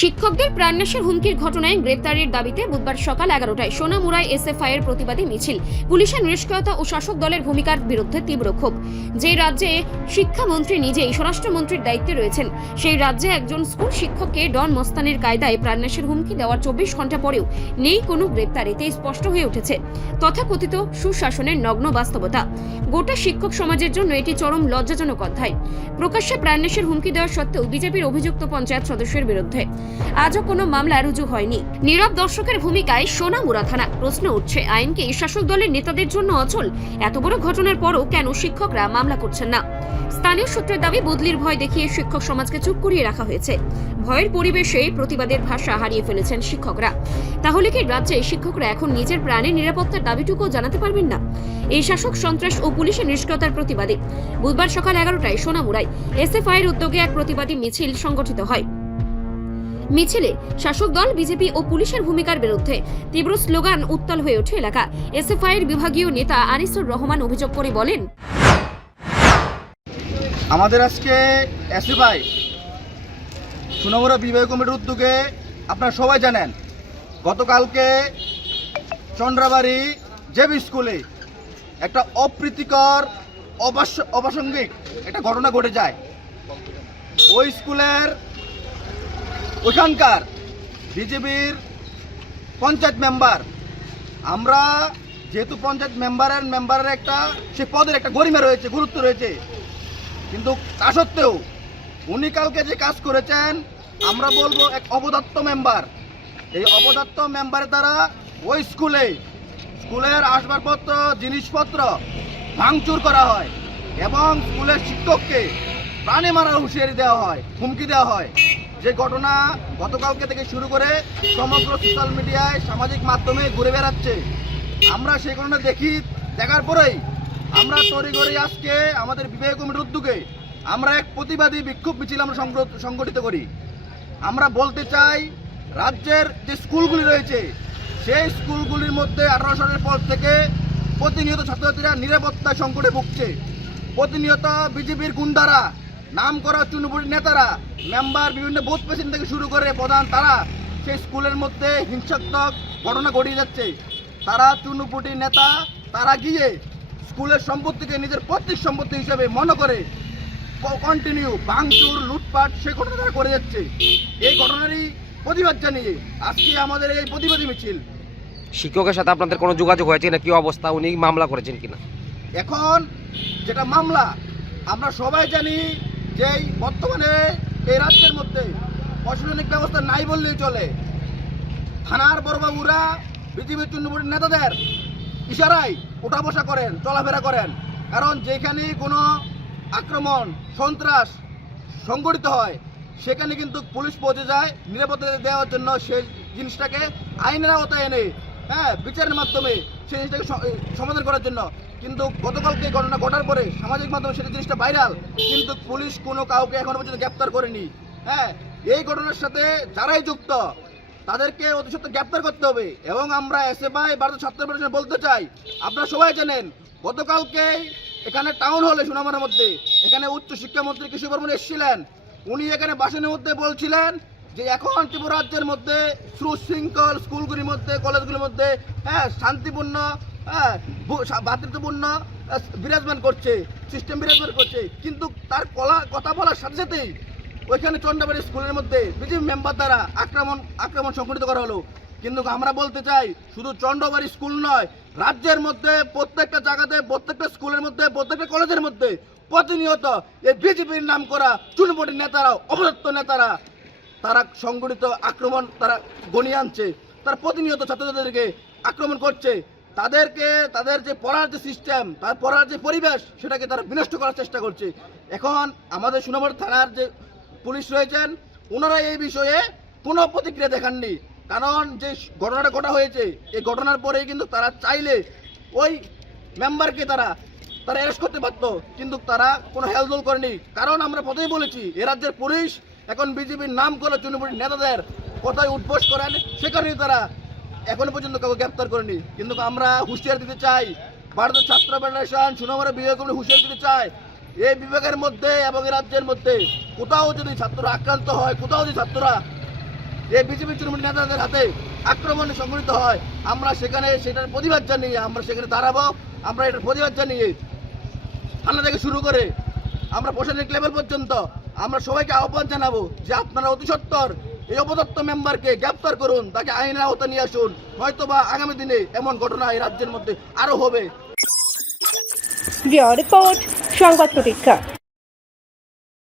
শিক্ষকদের প্রাণনাশের হুমকির ঘটনায় গ্রেপ্তারের দাবিতে বুধবার সকাল 11টায় সোনামুড়ায় এসএফআই এর প্রতিবাদী মিছিল। পুলিশের নিষ্ক্রিয়তা ও শাসক দলের ভূমিকার বিরুদ্ধে তীব্র ক্ষোভ। যে রাজ্যে শিক্ষামন্ত্রী নিজেই স্বরাষ্ট্রমন্ত্রীর দায়িত্বে রয়েছেন, সেই রাজ্যে একজন স্কুল শিক্ষককে ডন মস্তানের কায়দায় প্রাণনাশের হুমকি দেওয়ার 24 ঘন্টা পরেও নেই কোনো গ্রেপ্তার। এতেই স্পষ্ট হয়ে উঠেছে তথাকথিত সুশাসনের নগ্ন বাস্তবতা। গোটা শিক্ষক সমাজের জন্য এটি চরম লজ্জাজনক অধ্যায়। প্রকাশ্যে প্রাণনাশের হুমকি দেওয়া সত্ত্বেও বিজেপির অভিযুক্ত পঞ্চায়েত সদস্যের বিরুদ্ধে আজও কোনো মামলা রুজু হয়নি। নীরব দর্শকের ভূমিকায় সোনামুড়া থানা। প্রশ্ন উঠছে, আইন কি শাসক দলের নেতাদের জন্য অচল? এত বড় ঘটনার পরও কেন শিক্ষকরা মামলা করছেন না? স্থানীয় সূত্রের দাবি, বদলির ভয় দেখিয়ে শিক্ষক সমাজকে চুপ করিয়ে রাখা হয়েছে। ভয়ের পরিবেশে প্রতিবাদের ভাষা হারিয়ে ফেলেছেন শিক্ষকরা। তাহলে কি রাজ্যে শিক্ষকরা এখন নিজের প্রাণের নিরাপত্তার দাবিটুকু জানাতে পারবেন না? এই শাসক সন্ত্রাস ও পুলিশের নিষ্ক্রিয়তার প্রতিবাদে বুধবার সকাল 11টায় সোনামুড়ায় এসএফআই এর উদ্যোগে এক প্রতিবাদী মিছিল সংগঠিত হয়। মিছিলে শাসক দল, বিজেপি ও পুলিশের ভূমিকার বিরুদ্ধে তীব্র স্লোগান উত্তাল হয়ে ওঠে এলাকা। এসএফআই এর বিভাগীয় নেতা আনিসুর রহমান অভিযোগ করে বলেন, আমাদের আজকে এসএফআই সোনামুড়া বিভাগীয় কমিটির উদ্যোগে আপনারা সবাই জানেন, গতকালকে চন্দ্রাবাড়ি জেবি স্কুলে একটা অপ্রীতিকর অপ্রাসঙ্গিক একটা ঘটনা ঘটে যায়। ওই স্কুলের ওইখানকার বিজেপির পঞ্চায়েত মেম্বার, আমরা যেহেতু পঞ্চায়েত মেম্বারের একটা সে পদের একটা গরিমা রয়েছে, গুরুত্ব রয়েছে, কিন্তু তা সত্ত্বেও উনি কালকে যে কাজ করেছেন আমরা বলবো এক অপদার্থ মেম্বার। এই অপদার্থ মেম্বারের দ্বারা ওই স্কুলের আসবাবপত্র জিনিসপত্র ভাঙচুর করা হয় এবং স্কুলের শিক্ষককে প্রাণে মারার হুঁশিয়ারি দেওয়া হয়, হুমকি দেওয়া হয়। যে ঘটনা গতকালকে থেকে শুরু করে সমগ্র সোশ্যাল মিডিয়ায় সামাজিক মাধ্যমে ঘুরে বেড়াচ্ছে, আমরা সেই ঘটনা দেখার পরেই আমরা তড়িঘড়ি আজকে আমাদের বিভাগীয় কমিটির উদ্যোগে আমরা এক প্রতিবাদী বিক্ষোভ মিছিল আমরা সংগঠিত করি। আমরা বলতে চাই, রাজ্যের যে স্কুলগুলি রয়েছে সেই স্কুলগুলির মধ্যে 18 সালের পর থেকে প্রতিনিয়ত ছাত্রছাত্রীরা নিরাপত্তা সংকটে ভুগছে। প্রতিনিয়ত বিজেপির গুন্ডারা, নাম করা চুনুপুটি নেতারা, মেম্বার, বিভিন্ন বুথ প্রেসিডেন্ট থেকে শুরু করে প্রধান, তারা সেই স্কুলের মধ্যে হিংসাত্মক ঘটনা ঘটিয়ে যাচ্ছে। তারা চুনুপুটি নেতা, তারা গিয়ে স্কুলের সম্পত্তিকে নিজের পৈতৃক সম্পত্তি হিসেবে মনে করে কন্টিনিউ ভাঙচুর, লুটপাট সেই ঘটনা তারা করে যাচ্ছে। এই ঘটনারই প্রতিবাদ জানিয়ে আজকে আমাদের এই প্রতিবাদী মিছিল। শিক্ষকের সাথে আপনাদের কোনো যোগাযোগ হয়েছে না? কি অবস্থা, উনি মামলা করেছেন কিনা? এখন যেটা মামলা, আমরা সবাই জানি যে বর্তমানে এই রাজ্যের মধ্যে প্রশাসনিক ব্যবস্থা নাই বললেই চলে। থানার বড়বাবুরা বিজেপির চুন্নবুটির নেতাদের ইশারায় ওঠা বসা করেন, চলাফেরা করেন। কারণ যেখানে কোনো আক্রমণ, সন্ত্রাস সংগঠিত হয় সেখানে কিন্তু পুলিশ পৌঁছে যায় নিরাপত্তা দেওয়ার জন্য, সেই জিনিসটাকে আইনের আওতায় এনে বিচারের মাধ্যমে সেই জিনিসটাকে সমাধান করার জন্য। কিন্তু গতকালকে ঘটনা ঘটার পরে সামাজিক মাধ্যমে সেটা জিনিসটা ভাইরাল, কিন্তু পুলিশ কোনো কাউকে এখনো পর্যন্ত গ্রেপ্তার করেনি। এই ঘটনার সাথে যারাই যুক্ত তাদেরকে অতি সত্ত্বর গ্রেপ্তার করতে হবে। এবং আমরা এসএফআই ভারত ছাত্র ফেডারেশন বলতে চাই, আপনারা সবাই জানেন গতকালকে এখানে টাউন হলে সোনামুড়ার মধ্যে এখানে উচ্চ শিক্ষামন্ত্রী কৃষি বর্মন এসেছিলেন। উনি এখানে ভাষণের মধ্যে বলছিলেন যে এখন ত্রিপুরা রাজ্যের মধ্যে সুশৃঙ্খল স্কুলগুলির মধ্যে, কলেজগুলির মধ্যে শান্তিপূর্ণ, ভ্রাতৃত্বপূর্ণ বিরাজমান করছে, সিস্টেম বিরাজমান করছে। কিন্তু তার কথা বলার সাথে সাথেই ওইখানে চন্দ্রাবাড়ি স্কুলের মধ্যে বিজেপি মেম্বার দ্বারা আক্রমণ সংঘটিত করা হলো। কিন্তু আমরা বলতে চাই, শুধু চন্দ্রাবাড়ি স্কুল নয়, রাজ্যের মধ্যে প্রত্যেকটা জায়গাতে, প্রত্যেকটা স্কুলের মধ্যে, প্রত্যেকটা কলেজের মধ্যে প্রতিনিয়ত এই বিজেপির নাম করা চুনুপুটি নেতারা, অপদার্থ নেতারা, তারা সংগঠিত আক্রমণ তারা গণিয়ে আনছে। তারা প্রতিনিয়ত ছাত্রছাত্রীদেরকে আক্রমণ করছে, তাদের যে পড়ার যে সিস্টেম, তার পড়ার যে পরিবেশ, সেটাকে তারা বিনষ্ট করার চেষ্টা করছে। এখন আমাদের সোনামুড়া থানার যে পুলিশ রয়েছেন, ওনারা এই বিষয়ে কোনো প্রতিক্রিয়া দেখাননি। কারণ যে ঘটনাটা ঘটা হয়েছে, এই ঘটনার পরেই কিন্তু তারা চাইলে ওই মেম্বারকে তারা অ্যারেস্ট করতে পারত, কিন্তু তারা কোনো হেলদোল করেনি। কারণ আমরা প্রথমেই বলেছি, এ রাজ্যের পুলিশ এখন বিজেপির নাম করে চুনুপুটি নেতাদের কথায় উদ্বোস করেন, সে কারণেই তারা এখনো পর্যন্ত কাউকে গ্রেপ্তার করেনি। কিন্তু আমরা হুঁশিয়ার দিতে চাই, ভারতের ছাত্র ফেডারেশন সোনামুড়া বিভাগ হুঁশিয়ার দিতে চাই, এই বিভাগের মধ্যে এবং এই রাজ্যের মধ্যে কোথাও যদি ছাত্ররা আক্রান্ত হয়, কোথাও যদি ছাত্ররা এই বিজেপি তৃণমূল নেতাদের হাতে আক্রমণে সংঘটিত হয়, আমরা সেখানে সেটার প্রতিবাদ জানিয়ে আমরা সেখানে দাঁড়াবো। আমরা এটার প্রতিবাদ জানিয়ে থানা থেকে শুরু করে আমরা প্রশাসনিক লেভেল পর্যন্ত আমরা সবাইকে আহ্বান জানাবো যে আপনারা অতি সত্বর এই অপদস্থ মেম্বারকে গ্রেপ্তার করুন, তাকে আইনের আওতায় নিয়ে আসুন, হয়তোবা আগামী দিনে এমন ঘটনা এই রাজ্যের মধ্যে আরো হবে। রিপোর্ট সংবাদ প্রতীক্ষা।